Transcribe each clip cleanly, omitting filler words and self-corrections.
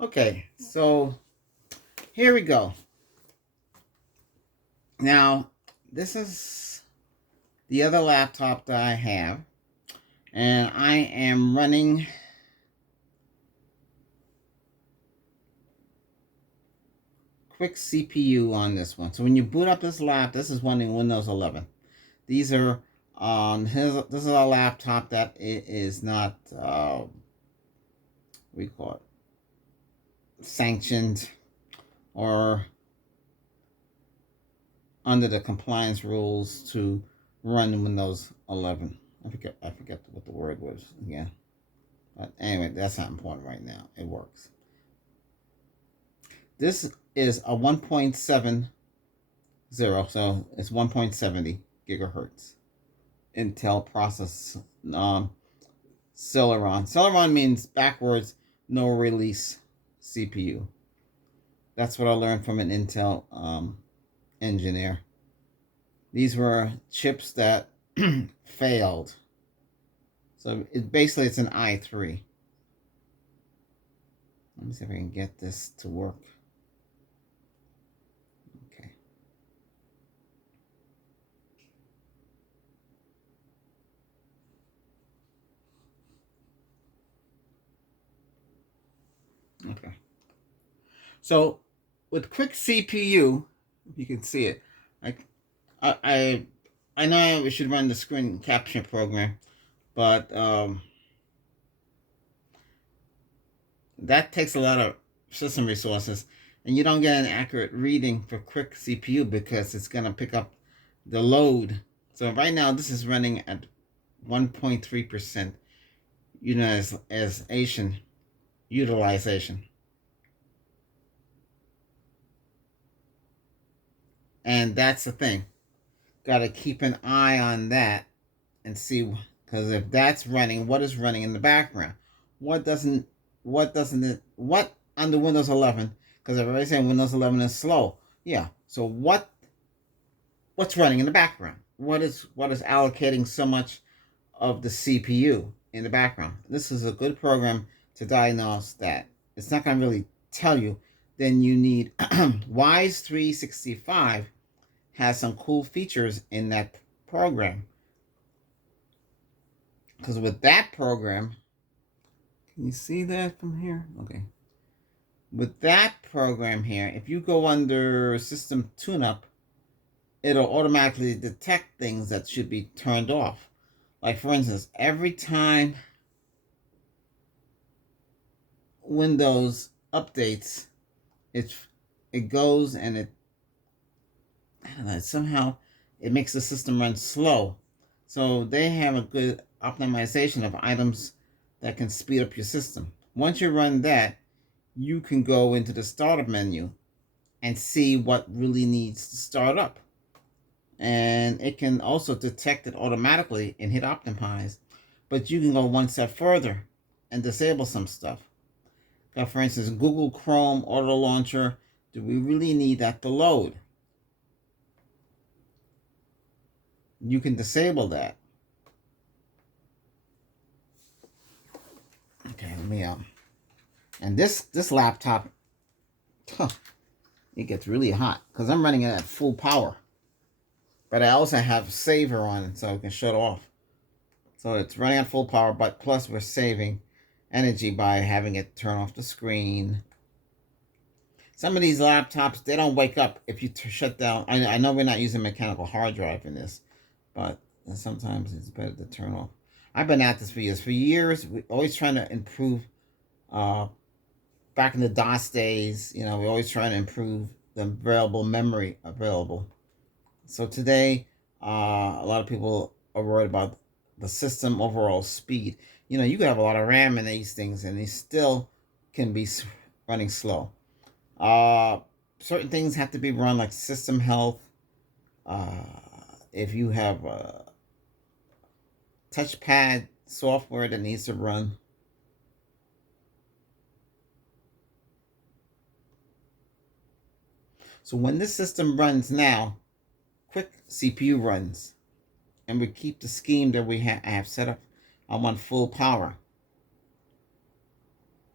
Okay, so here we go. Now, this is the other laptop that I have, and I am running Quick CPU on this one. So when you boot up this laptop, this is running Windows 11. These are this is a laptop that it is not we call it sanctioned or under the compliance rules to run Windows 11. I forget what the word was again. But anyway, that's not important right now. It works. This is a 1.70, so it's 1.70 gigahertz Intel process. Celeron. Celeron means backwards, no release CPU. That's what I learned from an Intel engineer. These were chips that failed. So basically it's an i3. Let me see if I can get this to work. Okay. Okay. So with Quick CPU, if you can see it, I know we should run the screen capture program, but that takes a lot of system resources, and you don't get an accurate reading for Quick CPU because it's going to pick up the load. So right now this is running at 1.3% utilization. And that's the thing. Got to keep an eye on that and see, because if that's running, what is running in the background? What doesn't what under Windows 11? Because everybody's saying Windows 11 is slow. Yeah. So what's running in the background? What is allocating so much of the CPU in the background? This is a good program to diagnose that. It's not going to really tell you. Then you need Wise 365 has some cool features in that program. Because with that program, can you see that from here? Okay. With that program here, if you go under System Tune-Up, it'll automatically detect things that should be turned off. Like, for instance, every time Windows updates, it goes and I don't know, somehow it makes the system run slow. So they have a good optimization of items that can speed up your system. Once you run that, you can go into the startup menu and see what really needs to start up. And it can also detect it automatically and hit optimize. But you can go one step further and disable some stuff. Now, for instance, Google Chrome Auto Launcher. Do we really need that to load? You can disable that. Okay, let me and this laptop, it gets really hot because I'm running it at full power. But I also have saver on it so it can shut off. So it's running at full power, but plus we're saving energy by having it turn off the screen. Some of these laptops, they don't wake up if you shut down. I know we're not using mechanical hard drive in this, but sometimes it's better to turn off. I've been at this for years. For years, we're always trying to improve. Back in the DOS days, we're always trying to improve the available memory available. So today, a lot of people are worried about the system overall speed. You can have a lot of RAM in these things, and they still can be running slow. Certain things have to be run, like system health. If you have touchpad software that needs to run. So when this system runs now, Quick CPU runs, and we keep the scheme that we have set up. I want full power.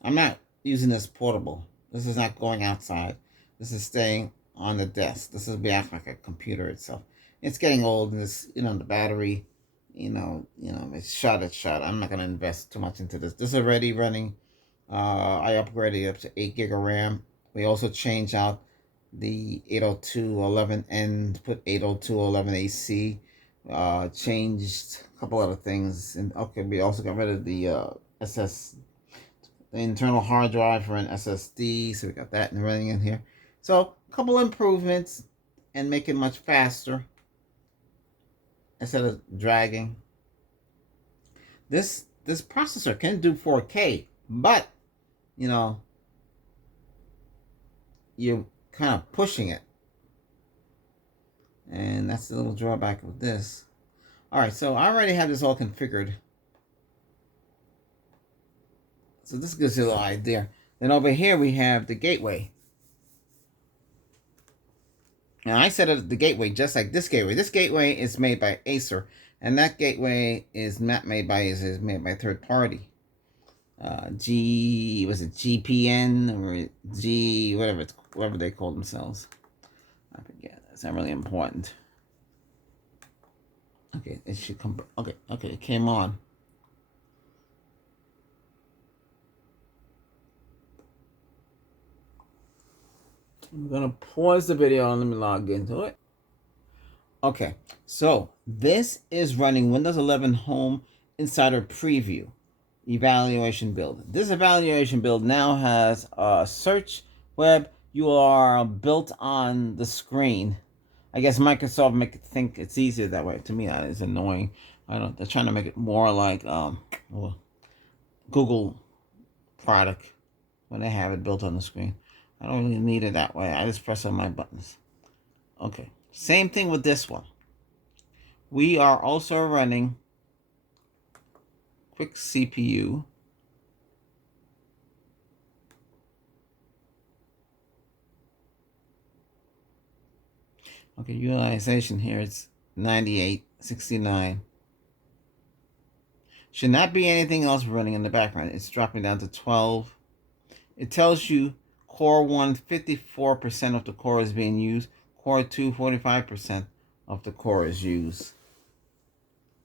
I'm not using this portable. This is not going outside. This is staying on the desk. This is be act like a computer itself. It's getting old, and this, the battery, it's shot. I'm not gonna invest too much into this. This is already running. I upgraded up to 8 gig of RAM. We also changed out the 802.11n to put 802.11ac. Changed a couple other things, and okay, we also got rid of the the internal hard drive for an SSD, so we got that running in here. So a couple improvements and make it much faster instead of dragging. This processor can do 4K, but you're kind of pushing it, and that's the little drawback of this. All right, so I already have this all configured. So this gives you a little idea. Then over here we have the gateway. Now I set up the gateway just like this gateway. This gateway is made by Acer, and that gateway is not made by Acer. It's made by a third party. Was it GPN or G whatever they call themselves? I forget. That's not really important. Okay, it should come. Okay, it came on. I'm gonna pause the video and let me log into it. Okay, so this is running Windows 11 Home Insider Preview evaluation build. This evaluation build now has a search web URL built on the screen. I guess Microsoft make it think it's easier that way. To me, that is annoying. They're trying to make it more like Google product when they have it built on the screen. I don't really need it that way. I just press on my buttons. Okay. Same thing with this one. We are also running Quick CPU. Okay, utilization here is 98.69. Should not be anything else running in the background. It's dropping down to 12. It tells you Core 1, 54% of the core is being used. Core 2, 45% of the core is used.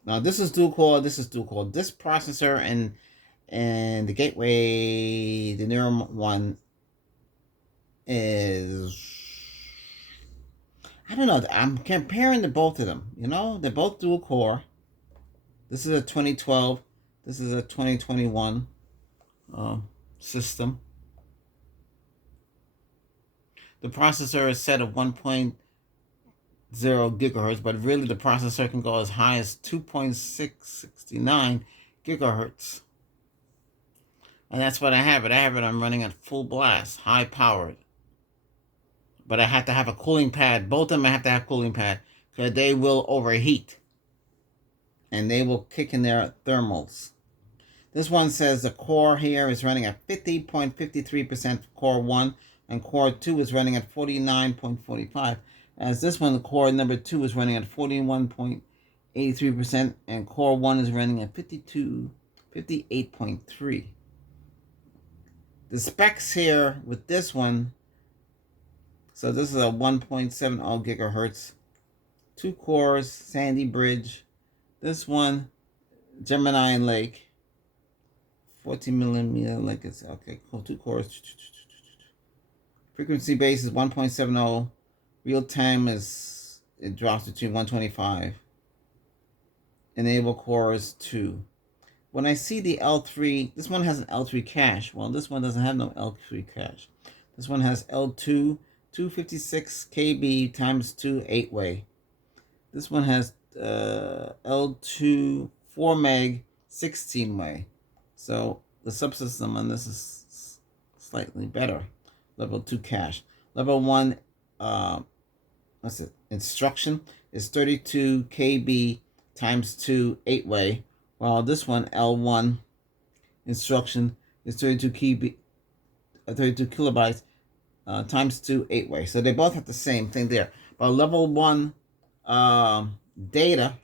Now this is dual core. This processor and the gateway, the Neuron one is, I don't know. I'm comparing the both of them. They're both dual core. This is a 2012. This is a 2021 system. The processor is set at 1.0 gigahertz, but really the processor can go as high as 2.669 gigahertz. And that's what I have it. I'm running at full blast, high powered. But I have to have a cooling pad. Both of them I have to have cooling pad, because they will overheat. And they will kick in their thermals. This one says the core here is running at 50.53% core 1, and core 2 is running at 49.45%. As this one, the core number 2 is running at 41.83%, and core 1 is running at 58.3%. The specs here with this one, so this is a 1.70 gigahertz, 2 cores, Sandy Bridge. This one, Gemini Lake, 14 millimeter Lake. It's okay, cool. 2 cores. Frequency base is 1.70. Real time it drops between 125. Enable cores 2. When I see the L3, this one has an L3 cache. Well, this one doesn't have no L3 cache. This one has L2, 256 KB times 2 8-way. This one has L2 4 meg 16-way. So the subsystem on this is slightly better. Level 2 cache. Level 1 instruction is 32 KB times 2 8-way, while this one L1 instruction is 32 kilobytes times 2 8-way. So they both have the same thing there. But level 1 data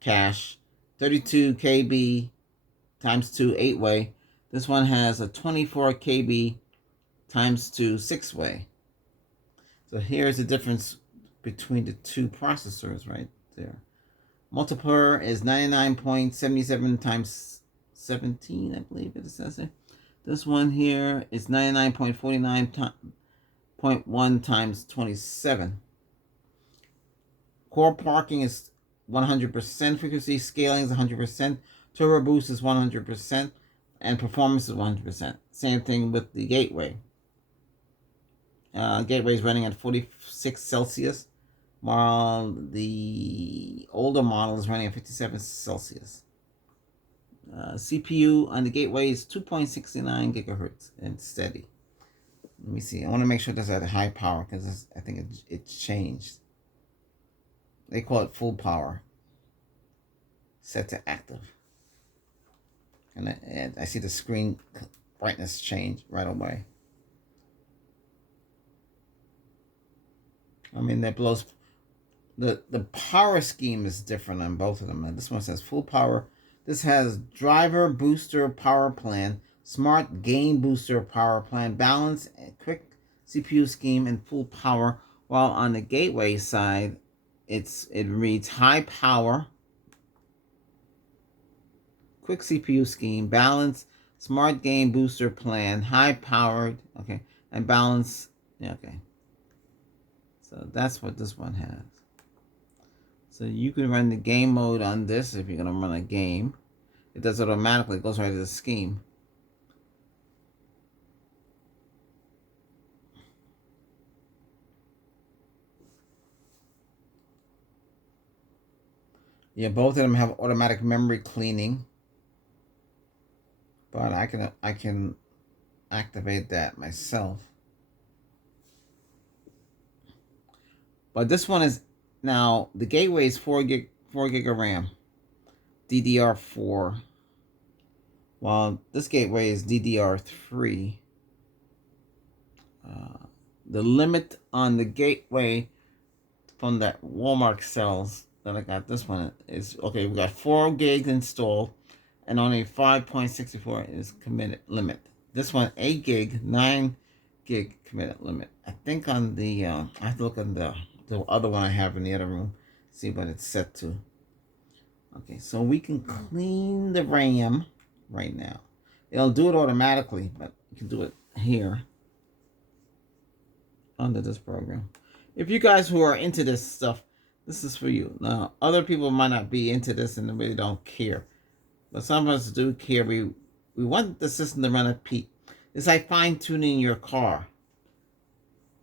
cache, 32 KB times 2 8-way. This one has a 24 kb times 2 6-way. So here's the difference between the two processors right there. Multiplier is 99.77 times 17, I believe it says there. This one here is 99.49.1 times 27. Core parking is 100%, frequency scaling is 100%, turbo boost is 100%, and performance is 100%. Same thing with the gateway. Gateway is running at 46 Celsius, while the older model is running at 57 Celsius. CPU on the gateway is 2.69 gigahertz and steady. Let me see. I want to make sure that's at a high power because I think it's changed. They call it full power. Set to active. And I see the screen brightness change right away. I mean, that blows. The power scheme is different on both of them. And this one says full power. This has driver booster power plan, smart gain booster power plan, balance, quick CPU scheme, and full power. While on the gateway side, it reads high power, quick CPU scheme, balance, smart gain booster plan, high powered, okay, and balance. Yeah, okay. So that's what this one has. So you can run the game mode on this if you're going to run a game. It does it automatically. It goes right to the scheme. Yeah, both of them have automatic memory cleaning. But I can activate that myself. But this one is now the gateway is 4 gig of RAM, DDR4, while this gateway is DDR3. The limit on the gateway from that Walmart cells that I got, this one is okay. We got 4 gigs installed, and only 5.64 is committed limit. This one 8 gig, 9 gig committed limit. I think on the I have to look on the other one I have in the other room, see what it's set to. Okay, so we can clean the RAM right now. It'll do it automatically, but you can do it here under this program. If you guys who are into this stuff, this is for you. Now, other people might not be into this and really don't care, but some of us do care. We want the system to run at peak. It's like fine-tuning your car.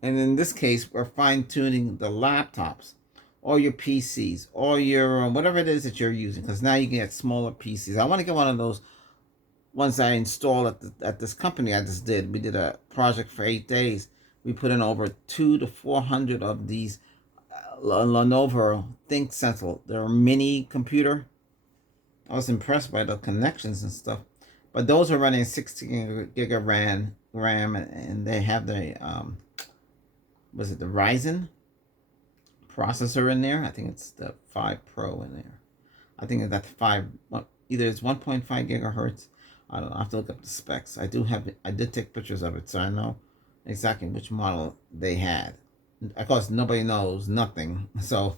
And in this case, we're fine-tuning the laptops or your PCs or your whatever it is that you're using, because now you can get smaller PCs. I want to get one of those ones I installed at this company I just did. We did a project for 8 days. We put in over 200 to 400 of these Lenovo ThinkCentre. They're a mini computer. I was impressed by the connections and stuff. But those are running 16 gig of RAM, and they have the was it the Ryzen processor in there? I think it's the 5 Pro in there. I think that's 5. Either it's 1.5 gigahertz. I don't know. I have to look up the specs. I did take pictures of it, so I know exactly which model they had. Of course, nobody knows nothing. So,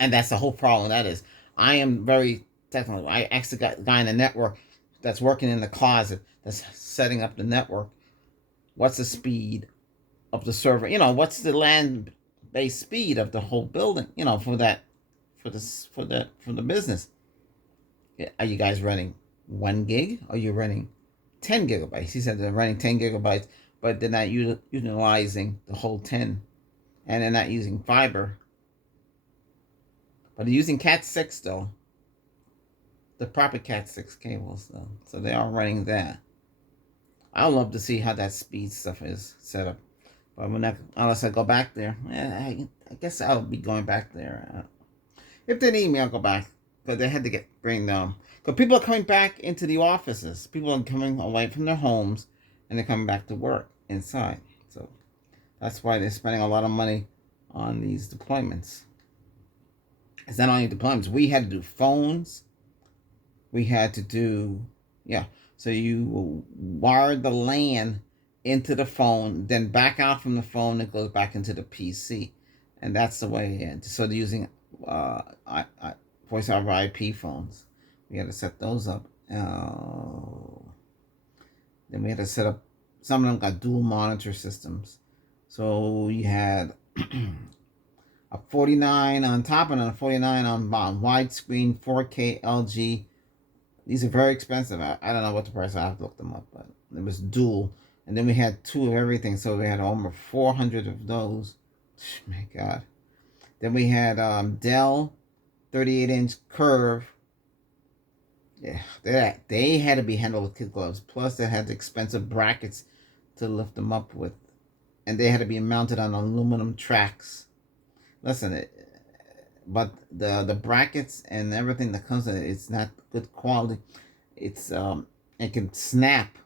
and that's the whole problem. That is, I am very technical. I actually got a guy in the network that's working in the closet that's setting up the network. What's the speed of the server? You know, what's the land-based speed of the whole building? You know, for the business. Are you guys running 1 gig? Or are you running 10 gigabytes? He said they're running 10 gigabytes, but they're not utilizing the whole 10, and they're not using fiber. But they're using Cat6 though. The proper Cat6 cables though, so they are running that. I'd love to see how that speed stuff is set up, but unless I go back there, I guess I'll be going back there. If they need me, I'll go back, because they had to bring them. Because people are coming back into the offices. People are coming away from their homes, and they're coming back to work inside. So that's why they're spending a lot of money on these deployments. It's not only deployments. We had to do phones. We had to do, So you wire the LAN into the phone, then back out from the phone, it goes back into the PC. And that's the way. So they're using voice over IP phones. We had to set those up. Then we had to set up, some of them got dual monitor systems. So you had a 49 on top and a 49 on bottom. Widescreen 4K LG. These are very expensive. I don't know what the price. I have to look them up, but it was dual. And then we had 2 of everything, so we had almost 400 of those. My God. Then we had Dell 38-inch curve. Yeah, they had to be handled with kid gloves. Plus, they had the expensive brackets to lift them up with, and they had to be mounted on aluminum tracks. Listen, but the brackets and everything that comes with it, it's not good quality. It's it can snap,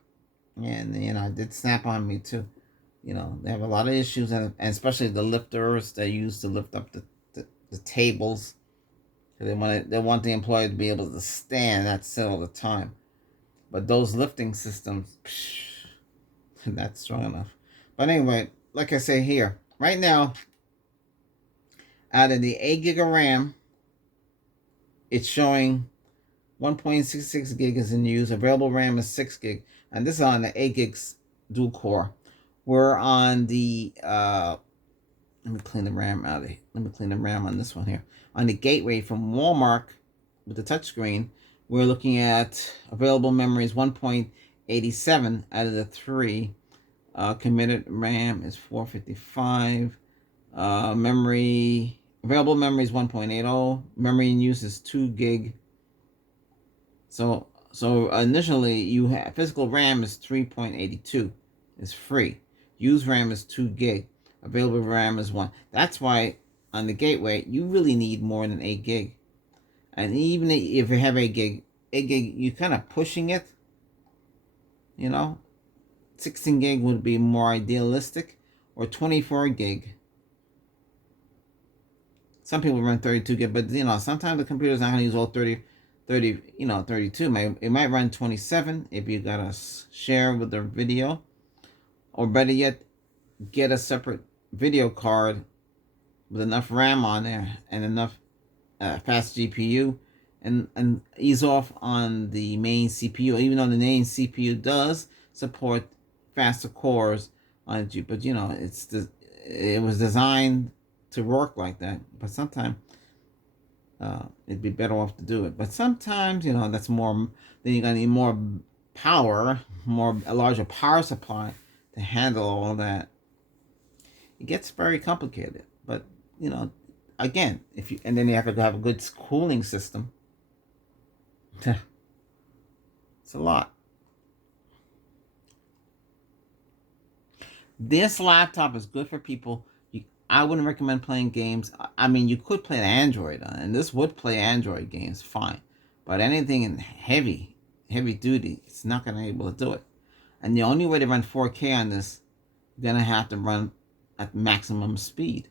and it did snap on me too. They have a lot of issues, and especially the lifters they use to lift up the tables. They want the employee to be able to stand, not sit all the time. But those lifting systems, not strong enough. But anyway, like I say here, right now, out of the 8 gig of RAM, it's showing 1.66 gig is in use. Available RAM is 6 gig. And this is on the 8 gigs dual core. We're on the, let me clean the RAM out of here. Let me clean the RAM on this one here. On the Gateway from Walmart with the touchscreen, we're looking at available memories 1.87 out of the 3. Committed RAM is 455. Available memory is 1.80. Memory in use is 2 gig. So initially you have physical RAM is 3.82. It's free. Used RAM is 2 gig. Available RAM is 1. That's why on the Gateway you really need more than 8 gig. And even if you have 8 gig, you're kind of pushing it. 16 gig would be more idealistic, or 24 gig. Some people run 32 gig, but sometimes the computer's not going to use all 32. It might run 27 if you got to share with the video, or better yet, get a separate video card with enough RAM on there and enough fast GPU, and ease off on the main CPU. Even though the main CPU does support faster cores on it, but it was designed to work like that. But sometimes it'd be better off to do it. But sometimes that's more. Then you're gonna need more power, a larger power supply to handle all that. It gets very complicated. But again, and then you have to have a good cooling system. It's a lot. This laptop is good for people. I wouldn't recommend playing games. I mean, you could play an Android on it, and this would play Android games fine. But anything in heavy duty, it's not going to be able to do it. And the only way to run 4K on this, you're going to have to run at maximum speed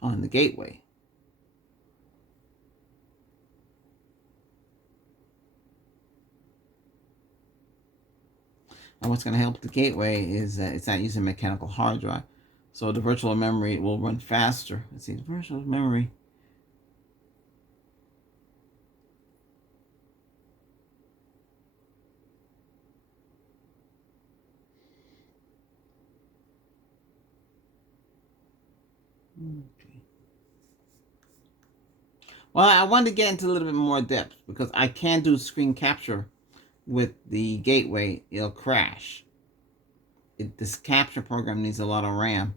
on the Gateway. And what's going to help the Gateway is that it's not using mechanical hard drive. So the virtual memory will run faster. Let's see, the virtual memory. Okay. Well, I wanted to get into a little bit more depth because I can do screen capture with the Gateway. It'll crash. This capture program needs a lot of RAM,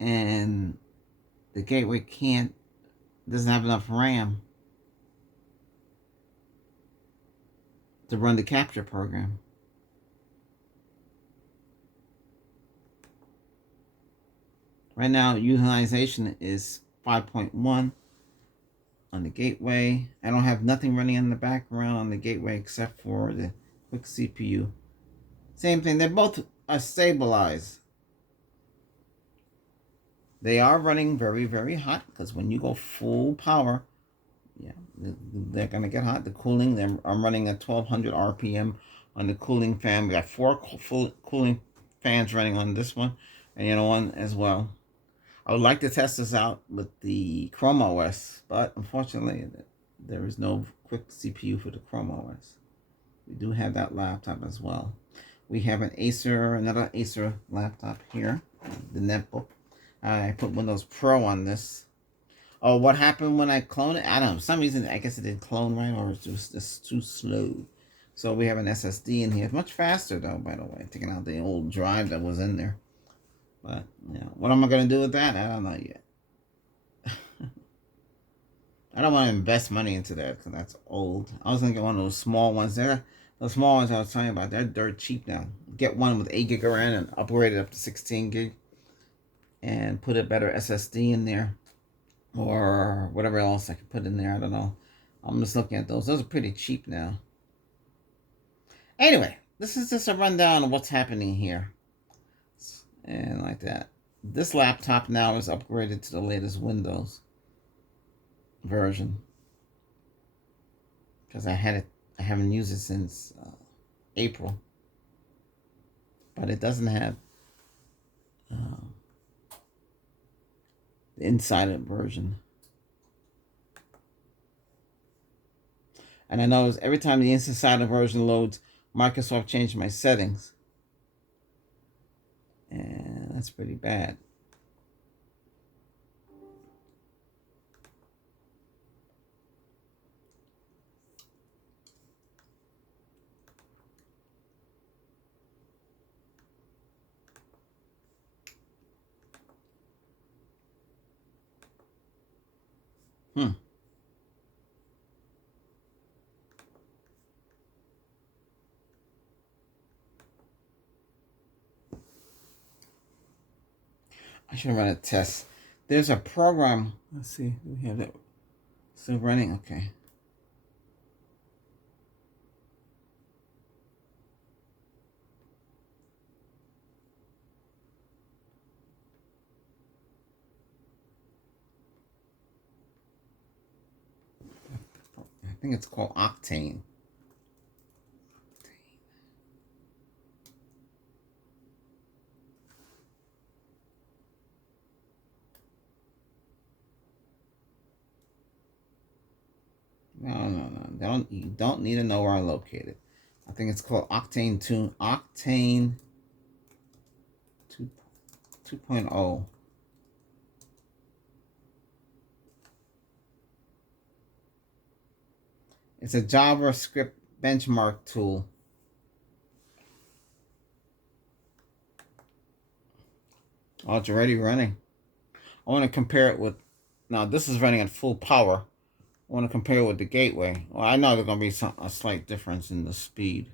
and the Gateway doesn't have enough RAM to run the capture program. Right now, utilization is 5.1 on the Gateway. I don't have nothing running in the background on the Gateway except for the quick CPU. Same thing. They both are stabilized. They are running very, very hot because when you go full power, Yeah, they're gonna get hot. The cooling, I'm running at 1200 RPM on the cooling fan. We got four full cooling fans running on this one, and the other one as well. I would like to test this out with the Chrome OS, but unfortunately, there is no quick CPU for the Chrome OS. We do have that laptop as well. We have another Acer laptop here, the netbook. I put Windows Pro on this. Oh, what happened when I cloned it? I don't know. For some reason, I guess it didn't clone right, or it's just too slow. So we have an SSD in here. It's much faster, though, by the way. Taking out the old drive that was in there. But, yeah. What am I going to do with that? I don't know yet. I don't want to invest money into that because that's old. I was going to get one of those small ones there. Those small ones I was talking about, they're dirt cheap now. Get one with 8 gig RAM and upgrade it up to 16 gig. And put a better SSD in there. Or whatever else I could put in there. I don't know. I'm just looking at those. Those are pretty cheap now. Anyway, this is just a rundown of what's happening here. And like that. This laptop now is upgraded to the latest Windows version. Because I haven't used it since April. But it doesn't have the Insider version. And I notice every time the Insider version loads, Microsoft changed my settings. And that's pretty bad. I should run a test. There's a program. Let's see. Do we have it still running? Okay. I think it's called Octane. No. You don't need to know where I'm located. I think it's called Octane 2. Octane 2.0. It's a JavaScript benchmark tool. Oh, it's already running. I want to compare it with. Now, this is running at full power. I want to compare it with the Gateway. Well, I know there's going to be a slight difference in the speed.